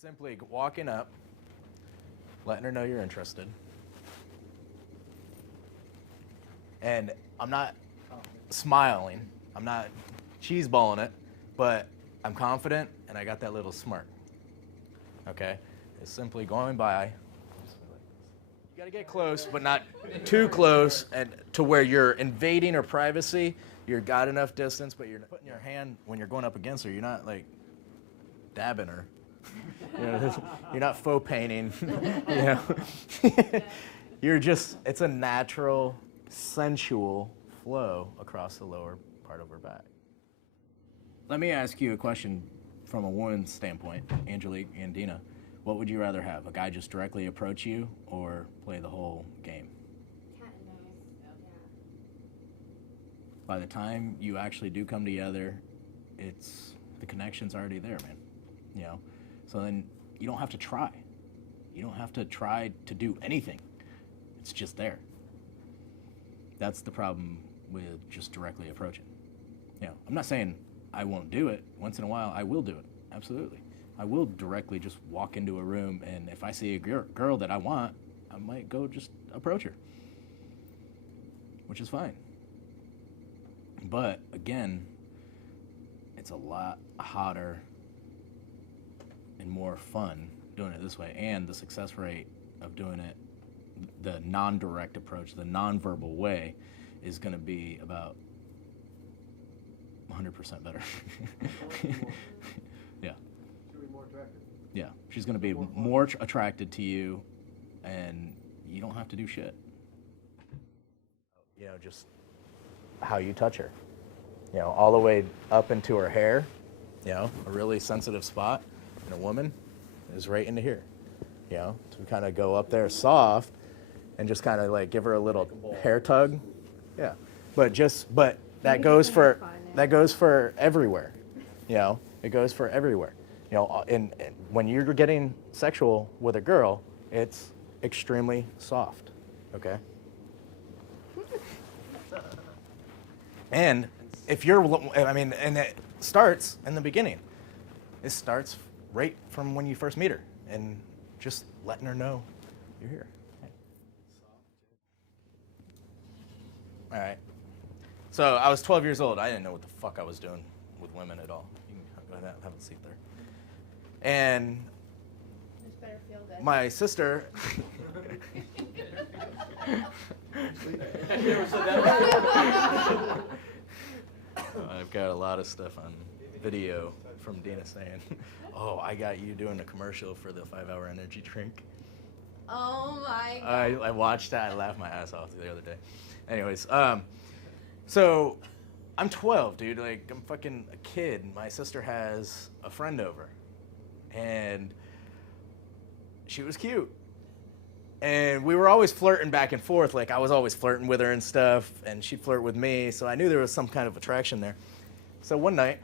Simply walking up, letting her know you're interested. And I'm not smiling, I'm not cheeseballing it, but I'm confident and I got that little smirk. Okay? It's simply going by. You gotta get close, but not too close and to where you're invading her privacy. You've got enough distance, but you're putting your hand when you're going up against her, you're not like dabbing her. You know, you're not faux painting. You know, you're just, it's a natural, sensual flow across the lower part of her back. Let me ask you a question from a woman's standpoint, Angelique and Dina. What would you rather have? A guy just directly approach you or play the whole game? Cat and mouse. Yeah. By the time you actually do come together, it's the connection's already there, man. You know, so then you don't have to try. You don't have to try to do anything. It's just there. That's the problem with just directly approaching. You know, I'm not saying I won't do it. Once in a while, I will do it. Absolutely. I will directly just walk into a room, and if I see a girl that I want, I might go just approach her, which is fine. But again, it's a lot hotter and more fun doing it this way, and the success rate of doing it the non-direct approach, the non-verbal way, is going to be about 100% better. Yeah. She'll be more attractive. Yeah, she's going to be more attracted to you, and you don't have to do shit. You know, just how you touch her. You know, all the way up into her hair. You know, a really sensitive spot in a woman is right into here. You know, to kind of go up there soft and just kind of like give her a little hair tug. Yeah, but that goes for everywhere. You know, it goes for everywhere. You know, and when you're getting sexual with a girl, it's extremely soft. Okay. And if and it starts in the beginning. It starts right from when you first meet her, and just letting her know you're here. All right. So I was 12 years old. I didn't know what the fuck I was doing with women at all. You can go ahead and have a seat there. And This better feel good. my sister. I've got a lot of stuff on video from Dina saying, "Oh, I got you doing a commercial for the 5-hour energy drink." Oh my god. I watched that. I laughed my ass off the other day. Anyways, so I'm 12, dude. Like, I'm fucking a kid. My sister has a friend over, and she was cute. And we were always flirting back and forth. Like, I was always flirting with her and stuff, and she'd flirt with me, so I knew there was some kind of attraction there. So one night,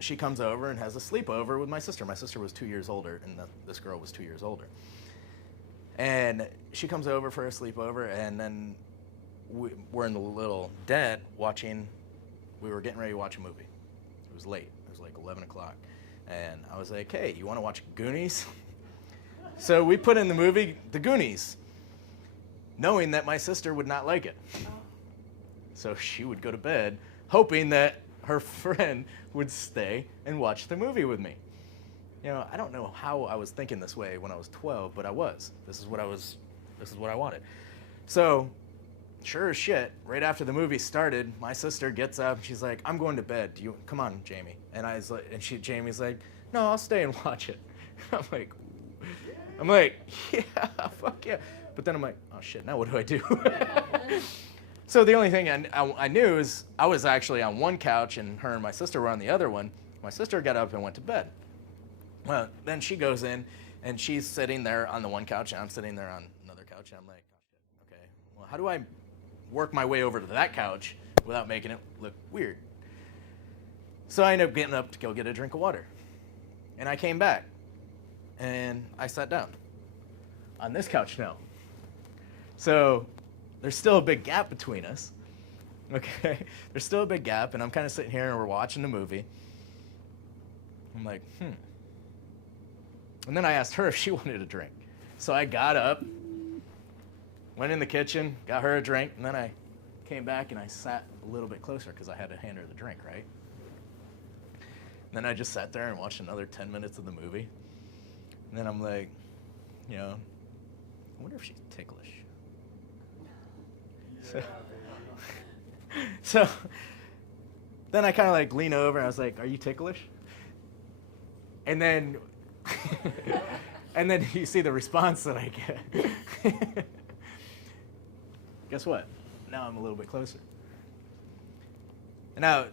she comes over and has a sleepover with my sister. My sister was 2 years older, and this girl was 2 years older. And she comes over for a sleepover, and then we're in the little den watching. We were getting ready to watch a movie. It was late. It was like 11 o'clock. And I was like, "Hey, you want to watch Goonies?" So we put in the movie The Goonies, knowing that my sister would not like it. So she would go to bed, hoping that her friend would stay and watch the movie with me. You know, I don't know how I was thinking this way when I was 12, but I was. This is what I wanted. So, sure as shit, right after the movie started, my sister gets up and she's like, "I'm going to bed. Come on, Jamie." And Jamie's like, "No, I'll stay and watch it." I'm like, "Yeah, fuck yeah." But then I'm like, "Oh shit, now what do I do?" So the only thing I knew is I was actually on one couch and her and my sister were on the other one. My sister got up and went to bed. Well, then she goes in and she's sitting there on the one couch and I'm sitting there on another couch. And I'm like, "Oh shit, okay, well, how do I work my way over to that couch without making it look weird?" So I ended up getting up to go get a drink of water. And I came back and I sat down on this couch now. So there's still a big gap between us. Okay? There's still a big gap, and I'm kind of sitting here and we're watching the movie. I'm like, And then I asked her if she wanted a drink. So I got up, went in the kitchen, got her a drink, and then I came back and I sat a little bit closer because I had to hand her the drink, right? And then I just sat there and watched another 10 minutes of the movie. And then I'm like, you know, I wonder if she's ticklish. So then I kind of like lean over and I was like, are you ticklish? And then and then you see the response that I get. Guess what? Now I'm a little bit closer. Now,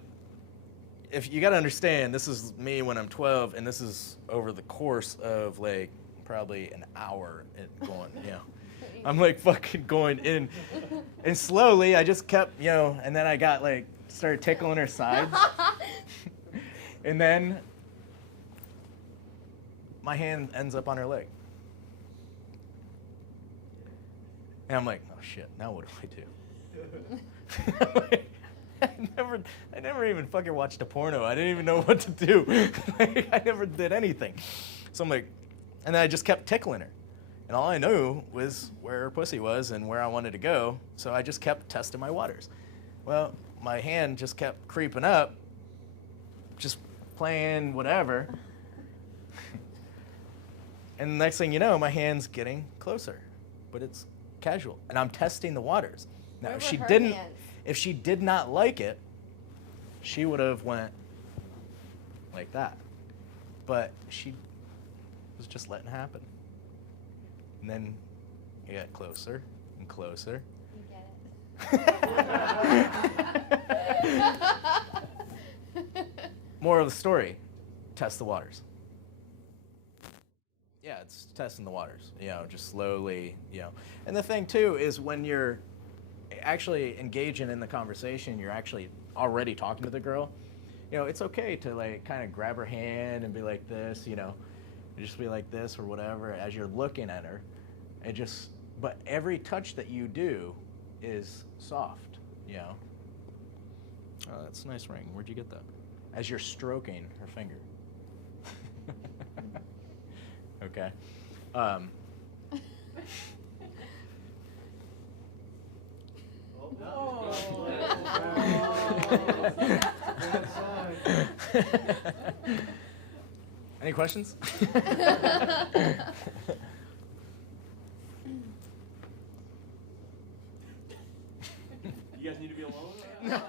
if you got to understand, this is me when I'm 12, and this is over the course of like probably an hour going, you know. I'm like fucking going in. And slowly I just kept, you know, and then I got like, started tickling her sides. And then my hand ends up on her leg. And I'm like, oh shit, now what do I do? I never even fucking watched a porno. I didn't even know what to do. Like, I never did anything. So I'm like, and then I just kept tickling her. And all I knew was where her pussy was and where I wanted to go. So I just kept testing my waters. Well, my hand just kept creeping up, just playing whatever. And the next thing you know, my hand's getting closer, but it's casual. And I'm testing the waters. Now, if she did not like it, she would have went like that. But she was just letting it happen. And then it got closer and closer. You get it. Moral of the story, test the waters. Yeah, it's testing the waters, you know, just slowly, you know. And the thing, too, is when you're actually engaging in the conversation, you're actually already talking to the girl, you know, it's okay to, like, kind of grab her hand and be like this, you know, just be like this or whatever as you're looking at her. And just, but every touch that you do is soft, you know. Oh, that's a nice ring. Where'd you get that? As you're stroking her finger. Okay. Any questions? You guys need to be alone? No.